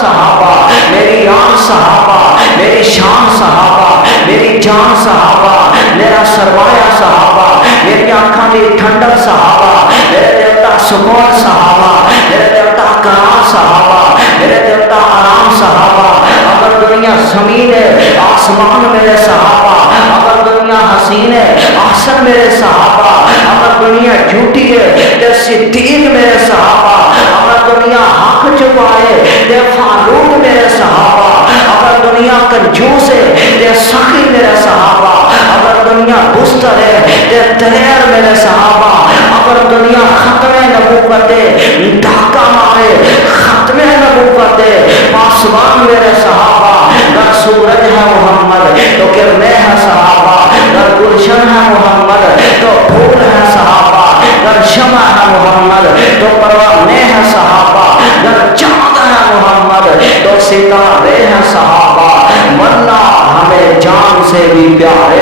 صحابہ، میری آن صحابہ، میری شان صحابہ، میری جان صحابہ، میرا سرمایہ صحابہ، میری آنکھاں دی ٹھنڈک صحابہ، میرے دیوتا سکون صحابہ، میرے دیوتا قرار صحابہ، میرے دیوتا آرام صحابہ. اگر دنیا زمین ہے آسمان میرے صحابہ، اگر دنیا حسین ہے احسن میرے صحابہ، اگر دنیا جھوٹی ہے تے صدیق میرے صحابہ، اگر دنیا حق چھپائے تے فاروق میرے صحابہ، اگر دنیا کنجوس ہے تے سخی میرے صحابہ، اگر دنیا بستر ہے تے دلیر میرے صحابہ، اگر دنیا ختم نبوت ہے ڈھاکہ مارے ختم نبوت ہے پاسبان میرے صحابہ. اگر سورج ہے محمد تو کرنے ہے صحابہ، اگر گلشن ہے محمد تو پھول ہے صحابہ، اگر شمع ہے محمد تو پروانے ہے صحابہ، اگر چاند ہے محمد تو ستارے ہیں صحابہ. ورنہ ہمیں جان سے بھی پیارے